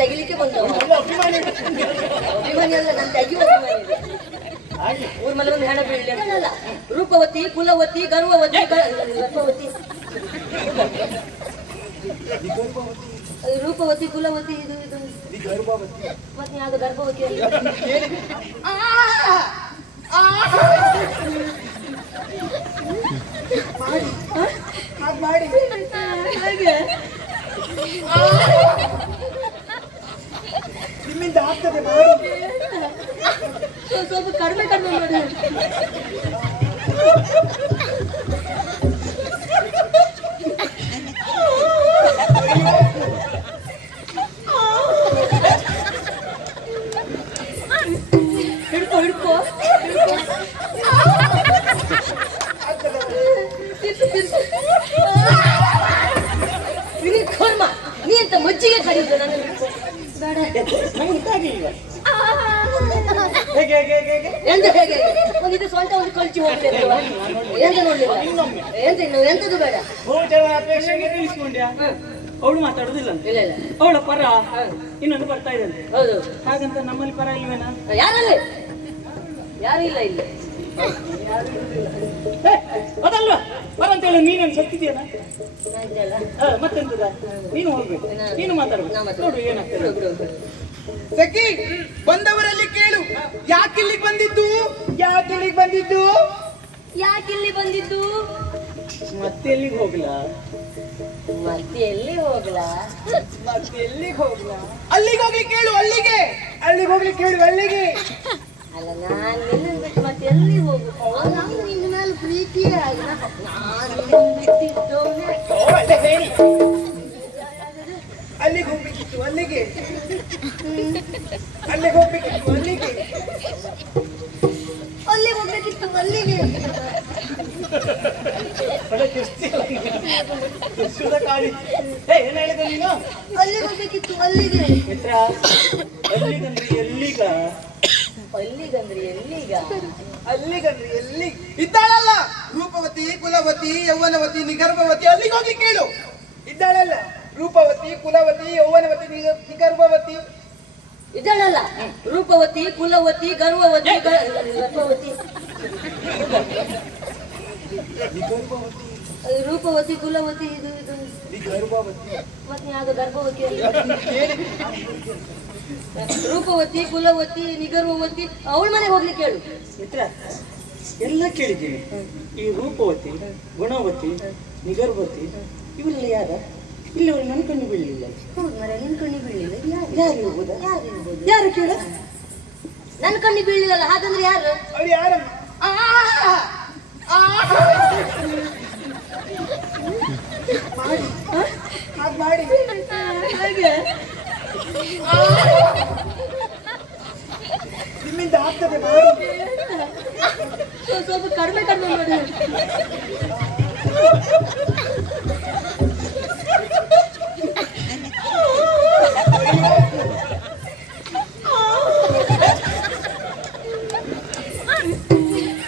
ತೆಗಿಲಿಕ್ಕೆ ಬಂದವ. ಅಭಿಮಾನಿ ಅಲ್ಲ, ನನ್ನ ತೆಗಿಯುವ ಅಭಿಮಾನಿ ಇದೆ. ಊರ್ ಮೇಲೆ ಒಂದು ಹೆಣ ಬೀಳಲಿ ಅಂತಲ್ಲ. ರೂಪವತಿ, ಕುಲವತಿ, ಗರ್ವವತಿ, ಗರ್ಭವತಿ, ರೂಪವತಿ, ಕುಲವತಿ, ಇದು ಮತ್ತೆ ಯಾವ್ದು ಗರ್ಭವತಿ ಮಾಡಿ ಹಾಗೆ ನಿಮ್ಮಿಂದ ಆಗ್ತದೆ ಮಾಡಿ. ಸ್ವಲ್ಪ ಕಡಿಮೆ ಮಾಡಿ. ಹಿಡ್ಕೋ ಹಿಡ್ಕೋ ನೀ ಅಂತ ಮಜ್ಜಿಗೆ ಕಡಿದ ನನ್ನ ಬೇಡ ಎಂತ ಹೇಗೆ ಒಂದು ಇದು ಸ್ವಂತ ಒಂದು ಕಳ್ಚಿ ಹೋಗ್ತೇನೆ ಎಂತ ನೋಡ್ಲಿಲ್ಲ ಎಂತ ಎಂತದು ಬೇಡ. ಅವಳು ಮಾತಾಡುದಿಲ್ಲ ಇಲ್ಲ ಇಲ್ಲ ಅವಳ ಪರ ಇನ್ನೊಂದು ಬರ್ತಾ ಇದ್ದಂತೆ. ಹೌದು ಹಾಗಂತ ನಮ್ಮಲ್ಲಿ ಪರ ಇಲ್ವೇನಾ? ಯಾರಲ್ಲ ಯಾರು ಇಲ್ಲ ಇಲ್ಲ ಅದಲ್ವಾ ಪರ ಅಂತ ಹೇಳಿ ನೀನನ್ನು ಸತ್ತಿದ್ಯಾನ ಮತ್ತೆಂತದ ನೀನು ಹೋಗ್ಬೇಕು ನೀನು ಮಾತಾಡ್ಬೇಕು ನೋಡು ಏನಾಗ್ತದೆ. ಸಖಿ ಬಂದವರಲ್ಲಿ ಕೇಳು ಯಾಕಿಲ್ಲಿಗೆ ಬಂದಿದ್ದು ಯಾಕಿಲ್ಲಿಗೆ ಬಂದಿದ್ದು ಯಾಕಿಲ್ಲಿ ಬಂದಿದ್ದು ಮತ್ತೆ ಎಲ್ಲಿಗೆ ಹೋಗ್ಲಾ ಮತ್ತೆ ಎಲ್ಲಿ ಹೋಗ್ಲಾ ಮತ್ತೆ ಎಲ್ಲಿಗೆ ಹೋಗ್ಲಾ ಅಲ್ಲಿಗೆ ಹೋಗ್ಲಿ ಕೇಳು ಅಲ್ಲಿಗೆ ಹೋಗ್ಲಿ ಕೇಳು ಅಲ್ಲಿಗೆ ಅಲ್ಲ ನಾನು ನಿನ್ನ ಬಿಟ್ಟು ಮತ್ತೆ ಎಲ್ಲಿ ಹೋಗು ನಾನು ನಿನ್ನ ಮೇಲೆ ಪ್ರೀತಿಯೇ ಆಗ ನಾನು ಬಿಟ್ಟಿದ್ದವನೇ ಅಲ್ಲಿಗೆ ಹೋಗ್ಬೇಕಿತ್ತು ಅಲ್ಲಿಗೆ ಹೋಗ್ಬೇಕಿತ್ತು ಅಲ್ಲಿಗೆ ಹೋಗ್ಬೇಕಿತ್ತು ಅಲ್ಲಿಗೆ ಏನ್ ಹೇಳಿದ ನೀನು ಅಲ್ಲಿಗೆ ಹೋಗ್ಬೇಕಿತ್ತು ಅಲ್ಲಿಗೆ ಅಲ್ಲಿಗಂದ್ರೆ ಎಲ್ಲಿಗ ಅಲ್ಲಿಗಂದ್ರೆ ಎಲ್ಲಿಗ ಅಲ್ಲಿಗಂದ್ರೆ ಎಲ್ಲಿ ಇದ್ದಾಳಲ್ಲ ರೂಪವತಿ ಕುಲವತಿ ಯೌವನವತಿ ನಿಗರ್ಭವತಿ ಅಲ್ಲಿಗೆ ಹೋಗಿ ಕೇಳು ಇದ್ದಾಳಲ್ಲ ರೂಪವತಿ ಕುಲವತಿ ಯೌವನವತಿ ನಿಗರ್ಭವತಿ ಇದ್ದಾಳಲ್ಲ ರೂಪವತಿ ಕುಲವತಿ ಗರ್ವವತಿ ಗರ್ಭವತಿ ರೂಪವತಿ ಕುಲವತಿ ಇದು ಮತ್ತೆ ಯಾವ್ದು ಗರ್ಭವತಿ ರೂಪವತಿ ಕುಲವತಿ ನಿಗರ್ಭವತಿ ಅವಳ ಮನೆಗೆ ಹೋಗ್ಲಿಕ್ಕೆ ಹೇಳು ಮಿತ್ರ ಎಲ್ಲ ಕೇಳಿದ್ದೀನಿ. ಈ ರೂಪವತಿ ಗುಣವತಿ ನಿಗರ್ಭವತಿ ಇವರೆಲ್ಲ ಯಾರ ಇಲ್ಲಿ ಅವಳು ನನ್ನ ಕಣ್ಣು ಬೀಳಲಿಲ್ಲ. ಹೌದು ಮರ ನಿನ್ ಕಣ್ಣಿ ಬೀಳಲಿಲ್ಲ ಯಾರು ಇರ್ಬೋದ ಯಾರು ಕೇಳ ನನ್ನ ಕಣ್ಣಿ ಬೀಳಲಿಲ್ಲ ಹಾಗಂದ್ರೆ ಯಾರು ಅವ್ರು ಯಾರ ಮಾಡಿ ಹಾಗೆ ನಿಮ್ಮಿಂದ ಆಗ್ತದೆ ಮಾಡಿ ಸ್ವಲ್ಪ ಕಡಿಮೆ ಮಾಡಿ.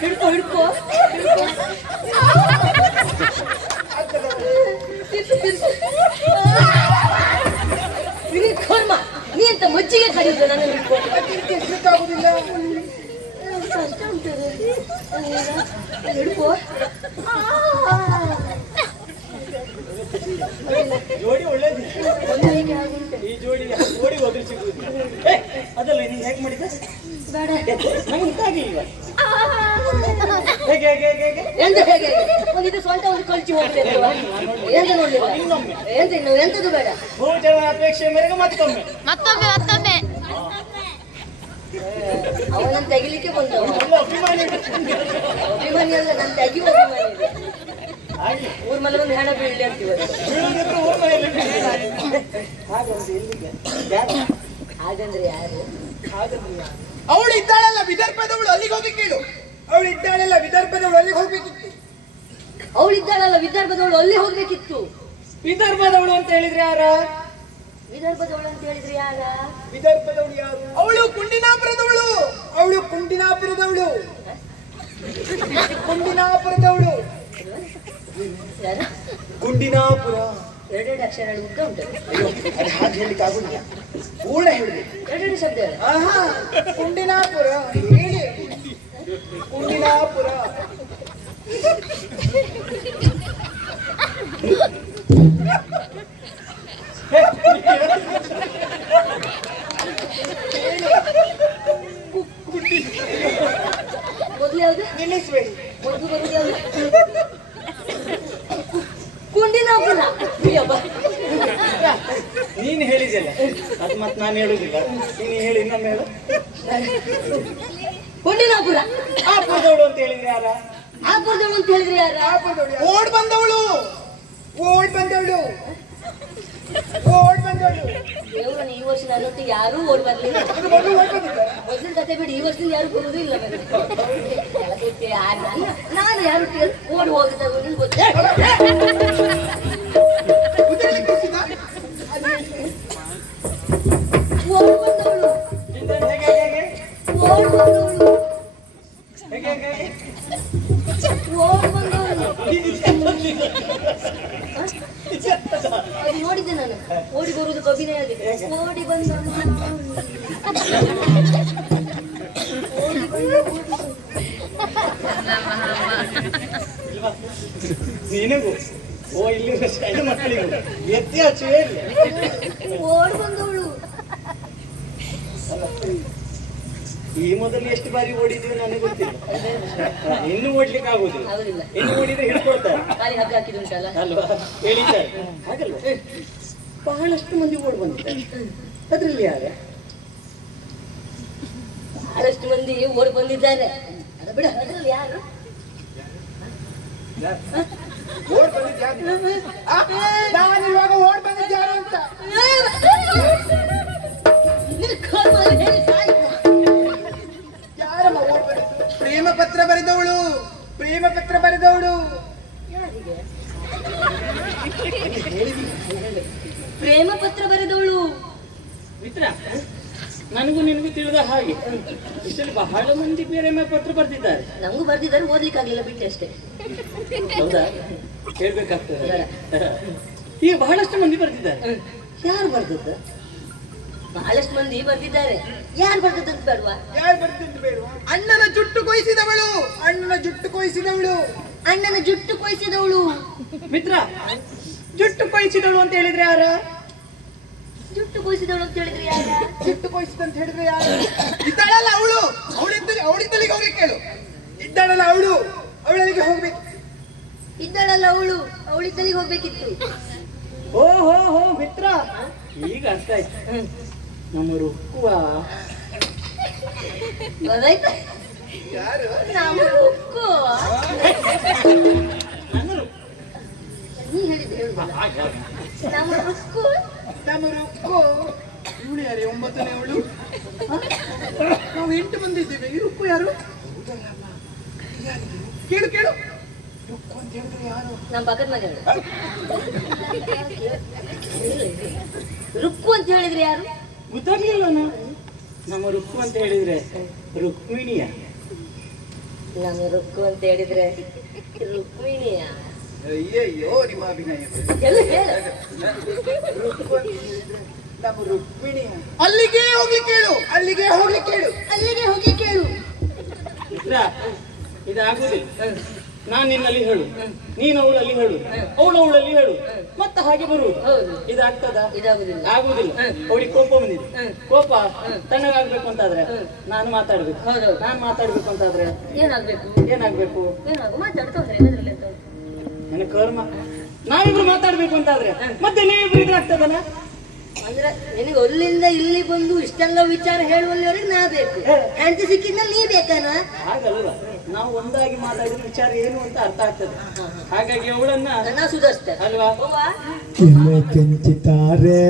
ಹಿಡ್ಕೋ ಹಿಡ್ಕೋ ನೀ ಅಂತ ಮಜ್ಜಿಗೆ ಕಡಿದ ನನ್ನ ಆಗುದಿಲ್ಲ ಹಿಡ್ಕೋ ಜೋಡಿ ಒಳ್ಳೇದು ಈ ಜೋಡಿ ಹೋದ್ರೆ ಸಿಗುದು ಅದಲ್ಲ ನೀನ್ ಹೇಗೆ ಮಾಡಿದ ಬೇಡ ನಂಗೆ ಗೊತ್ತಾಗಿಲ್ವ ಹೇಗೆ ಹೇಗೆ ಹೇಗೆ ಎಂತ ಹೇಗೆ ಒಂದು ಇದು ಸ್ವಂತ ಒಂದು ಕಳ್ಚಿ ಹೋಗ್ತೇನೆ ಎಂತ ನೋಡ್ಲಿಲ್ಲ ಎಂತ ಎಂತದು ಬೇಡ ಬಹುಜನ ಅಪೇಕ್ಷೆ ಮೇರೆಗೆ ಮತ್ತೊಮ್ಮೆ ಅವನನ್ನು ತೆಗಿಲಿಕ್ಕೆ ಬಂದವ. ಅಭಿಮಾನಿ ಅಭಿಮಾನಿ ಅಲ್ಲ, ನನ್ನ ತೆಗಿಯುವ ಅಭಿಮಾನಿ ಇದೆ. ಊರ್ ಮೇಲೆ ಒಂದು ಹೆಣ ಬೀಳಲಿ ಅಂತೀವ. ಹಾಗಂದ್ರೆ ಯಾರು ಅವಳು ಇದ್ದಾಳಲ್ಲ ವಿದರ್ಭದವಳು ಅಲ್ಲಿಗೆ ಹೋಗಿ ಕೇಳು. ಅವಳು ಇದ್ದಾಳಲ್ಲ ವಿದರ್ಭದವಳು ಅಲ್ಲಿಗೆ ಹೋಗ್ಬೇಕಿತ್ತು. ಅವಳಿದ್ದಾಳಲ್ಲ ವಿದರ್ಭದವಳು ಅಲ್ಲಿ ಹೋಗ್ಬೇಕಿತ್ತು. ವಿದರ್ಭದವಳು ಅಂತ ಹೇಳಿದ್ರೆ ಯಾರ? ವಿದರ್ಭದವಳು ಅಂತ ಹೇಳಿದ್ರೆ ಯಾರ? ವಿದರ್ಭದವಳು ಯಾರು? ಅವಳು ಕುಂಡಿನಾಪುರದವಳು. ಅವಳು ಕುಂಡಿನಾಪುರದವಳು. ಕುಂಡಿನಾಪುರದವಳು. ಯಾರ? ಕುಂಡಿನಾಪುರ ಎರಡೆರಡು ಅಕ್ಷರ ಹೇಳಿ ಉದ್ದ ಉಂಟು. ಅದು ಹಾಗೆ ಹೇಳಲಿಕ್ಕೆ ಆಗುದಿಲ್ಲ, ಪೂರ್ಣ ಹೇಳಬೇಕು. ಎರಡೆರಡು ಶಬ್ದ ಹೇಳಿ. ಆಹಾ, ಕುಂಡಿನಾಪುರ ಹೇಳಿ. ಕುಂಡಿನಾಪುರ. ಮೊದಲು ಯಾವ್ದು? ನಿಲ್ಲಿಸ್ಬೇಡಿ. ಮೊದಲು ಬರುದು ಯಾವ್ದು? ಕುಂಡಿನಾಪುರ. ನೀನು ಹೇಳಿದೆಲ್ಲ ಅದು ಮತ್ತೆ ನಾನು ಹೇಳುದಿಲ್ಲ. ನೀನು ಹೇಳಿ ಇನ್ನೊಮ್ಮೆ ಹೇಳು. ಕುಂಡಿನಾಪುರ. ಆಪುರದವಳು ಅಂತ ಹೇಳಿದ್ರೆ ಯಾರ? ಆಪುರದವಳು ಅಂತ ಹೇಳಿದ್ರೆ ಯಾರ? ಓಡ್ ಬಂದವಳು. ಓಡ್ ಬಂದವಳು. ಓಡ್ ಬಂದವಳು. ದೇವರನ್ನು ಈ ವರ್ಷ ನನ್ನೊಟ್ಟಿಗೆ ಯಾರೂ ಓಡ್ ಬರ್ಲಿಲ್ಲ. ಮೊದಲು ಕತೆ ಬಿಡಿ, ಈ ವರ್ಷದಿಂದ ಯಾರು ಬರುವುದೂ ಇಲ್ಲ. ನಾನು ಯಾರು ಓಡಿ ಹೋಗಿದ್ದ ಗೊತ್ತಿಲ್ಲ. ಓಡ್ ಬಂದವಳು. ಓಡ್ ಬಂದವಳು. ಓಡ್ ಬಂದವಳು. ಅದು ನೋಡಿದ್ದೆ ನಾನು. ಓಡಿ ಬರುವುದು ಅಭಿನಯ. ಅದೇ ಓಡಿ ಬಂದ ನಿನಗೂ ಓ ಇಲ್ಲಿ ಸಣ್ಣ ಮಕ್ಕಳಿಗೂ ವ್ಯತ್ಯಾಸವೇ ಇಲ್ಲ. ಓಡ್ ಬಂದವಳು. ಈ ಮೊದಲು ಎಷ್ಟು ಬಾರಿ ಓಡಿದ್ವಿ ನನಗೆ ಗೊತ್ತಿಲ್ಲ. ಇನ್ನು ಓಡ್ಲಿಕ್ಕೆ ಆಗುದಿಲ್ಲ. ಆಗುದಿಲ್ಲ. ಇನ್ನು ಓಡಿದ್ರೆ ಹಿಡ್ಕೊಳ್ತಾರೆ. ಕಾಲಿ ಹಗ್ಗ ಹಾಕಿದುಂಟಲ್ಲ ಅಲ್ವಾ ಹೇಳಿದ್ದಾರೆ ಹಾಗಲ್ವ. ಬಹಳಷ್ಟು ಮಂದಿ ಓಡ್ ಬಂದಿದ್ದಾರೆ. ಅದ್ರಲ್ಲಿ ಯಾರ? ಬಹಳಷ್ಟು ಮಂದಿ ಓಡಿ ಬಂದಿದ್ದಾರೆ. ಅದ ಬಿಡ, ಅದ್ರಲ್ಲಿ ಯಾರು? ಓಡ್ ಬಂದಿದ್ಯಾರು? ನಾನಿರುವಾಗ ಓಡ್ ಬಂದಿದ್ಯಾರು ಅಂತ ಯಾರಮ್ಮ ಓಡ್ ಬಂದಿದ್ದು? ಪ್ರೇಮ ಪತ್ರ ಬರೆದವಳು. ಪ್ರೇಮ ಪತ್ರ ಬರೆದವಳು ಯಾರಿಗೆ? ಪ್ರೇಮ ಪತ್ರ ಬರೆದವಳು. ಮಿತ್ರ, ನನಗೂ ನಿನಗೂ ತಿಳಿದ ಹಾಗೆ ಇಷ್ಟಲ್ಲಿ ಬಹಳ ಮಂದಿ ಪ್ರೇಮ ಪತ್ರ ಬರ್ತಿದ್ದಾರೆ. ನಮಗೂ ಬರ್ದಿದ್ದಾರೆ, ಓದ್ಲಿಕ್ಕೆ ಆಗ್ಲಿಲ್ಲ, ಬಿಟ್ಟೆ ಅಷ್ಟೇ. ಹೌದಾ? ಹೇಳ್ಬೇಕಾಗ್ತದೆ. ಈಗ ಬಹಳಷ್ಟು ಮಂದಿ ಬರ್ತಿದ್ದಾರೆ. ಯಾರು ಬರ್ದದ್ದ? ಬಹಳಷ್ಟು ಮಂದಿ ಬರ್ದಿದ್ದಾರೆ. ಯಾರು ಬರ್ದದಂತ ಬೇಡವಾ? ಯಾರು ಬರ್ತಿದ್ದು ಬೇಡವಾ? ಅಣ್ಣನ ಜುಟ್ಟು ಕೊಯ್ಸಿದವಳು. ಅಣ್ಣನ ಜುಟ್ಟು ಕೊಯ್ಸಿದವಳು. ಅಣ್ಣನ ಜುಟ್ಟು ಕೊಯ್ಸಿದವಳು. ಮಿತ್ರ, ಜುಟ್ಟು ಕೊಯ್ಸಿದವಳು ಅಂತ ಹೇಳಿದ್ರೆ ಯಾರ? ಜುಟ್ಟು ಕೊಯ್ಸಿದವಳು ಅಂತ ಹೇಳಿದ್ರೆ ಯಾರ? ಜುಟ್ಟು ಕೊಯ್ಸಿದ ಅಂತ ಹೇಳಿದ್ರೆ ಯಾರು? ಇದ್ದಾಳಲ್ಲ ಅವಳು. ಅವಳಿದ್ದಲ್ಲಿಗೆ ಹೋಗ್ಲಿಕ್ಕೆ ಹೇಳು. ಇದ್ದಾಳಲ್ಲ ಅವಳು, ಅವಳಿಗೆ ಹೋಗ್ಬೇಕು. ಇದ್ದಾಳಲ್ಲ ಅವಳು, ಅವಳಿದ್ದಲ್ಲಿಗೆ ಹೋಗ್ಬೇಕಿತ್ತು. ಓಹೋ ಹೋ ಮಿತ್ರ, ಈಗ ಅರ್ಥ ಆಯ್ತು. ನಮ್ಮ ರುಕ್ಕುವ ಗೊತ್ತಾಯ್ತಾ? ಯಾರು? ನಮ್ಮ ರುಕ್ಕು. ನೀ ಹೇಳಿದ್ದು ಹೇಳುದಲ್ಲ. ನಮ್ಮ ರುಕ್ಕು. ನಮ್ಮ ರುಕ್ಕು. ಇವಳು ಯಾರು? 9ನೇ ಅವಳು. ನಾವು 8 ಮಂದಿ ಇದ್ದೇವೆ. ಈ ರುಕ್ಕು ಯಾರು? ಕೇಳು ಕೇಳು. ರುಕ್ಕು ಅಂತ ಹೇಳಿದ್ರೆ ಯಾರು? ನಮ್ಮ ಪಕ್ಕದ ಮನೆಯವಳು. ರುಕ್ಕು ಅಂತ ಹೇಳಿದ್ರೆ ಯಾರು? ಗೊತ್ತಾಗ್ಲಿಲ್ಲ. ನಮ್ಮ ರುಕ್ಕು ಅಂತ ಹೇಳಿದ್ರೆ ರುಕ್ಮಿಣಿಯ. ನಮ್ಮ ರುಕ್ಕು ಅಂತ ಹೇಳಿದ್ರೆ ರುಕ್ಮಿಣಿಯ. ಅಯ್ಯಯ್ಯೋ ನಿಮ್ಮ ಅಭಿನಯ. ಎಲ್ಲ ಹೇಳ. ರುಕ್ಕು ಅಂತ ಹೇಳಿದ್ರೆ ನಮ್ಮ ರುಕ್ಮಿಣಿಯ. ಅಲ್ಲಿಗೆ ಹೋಗ್ಲಿ ಕೇಳು. ಅಲ್ಲಿಗೆ ಹೋಗ್ಲಿ ಕೇಳು. ಅಲ್ಲಿಗೆ ಹೋಗಿ ಕೇಳು. ಇದಾಗುದಿಲ್ಲ. ನಾನು ನಿನ್ನಲ್ಲಿ ಹೇಳು, ನೀನು ಅವಳಲ್ಲಿ ಹೇಳು, ಅವಳು ಅವಳಲ್ಲಿ ಹೇಳು, ಮತ್ತೆ ಹಾಗೆ ಬರುವುದು. ಇದಾಗ್ತದ? ಇದಾಗುದಿಲ್ಲ. ಆಗುದಿಲ್ಲ. ಅವಳಿಗೆ ಕೋಪ ಬಂದಿದೆ. ಕೋಪ ತಣ್ಣಗಾಗ್ಬೇಕು ಅಂತಾದ್ರೆ ನಾನು ಮಾತಾಡ್ಬೇಕು. ನಾನು ಮಾತಾಡ್ಬೇಕು ಅಂತಾದ್ರೆ ಏನಾಗ್ಬೇಕು? ಏನಾಗ್ಬೇಕು? ಮಾತಾಡ್ತವ್ರೆ ಏನಾದ್ರಲ್ಲಿ ಅಂತ. ನನ್ನ ಕರ್ಮ. ನಾವಿಬ್ರು ಮಾತಾಡ್ಬೇಕು ಅಂತಾದ್ರೆ ಮತ್ತೆ ನೀವಿಬ್ರು ಇದಾಗ್ತದಲ್ಲ. ಅಂದ್ರೆ ನಿನಗೆ ಅಲ್ಲಿಂದ ಇಲ್ಲಿ ಬಂದು ಇಷ್ಟೆಲ್ಲ ವಿಚಾರ ಹೇಳುವಲ್ಲಿವರೆಗೆ ನಾ ಬೇಕು. ಹೆಂಡತಿ ಸಿಕ್ಕಿದ್ಮೇಲೆ ನೀ ಬೇಕನ? ಹಾಗಲ್ವ, ನಾವು ಒಂದಾಗಿ ಮಾತಾಡಿದ ವಿಚಾರ ಏನು ಅಂತ ಅರ್ಥ ಆಗ್ತದೆ. ಹಾಗಾಗಿ ಅವಳನ್ನ ನಾ ಸುಧಾರಿಸ್ತೆ ಅಲ್ವಾ? ಕೆಂಚಿತಾರೆ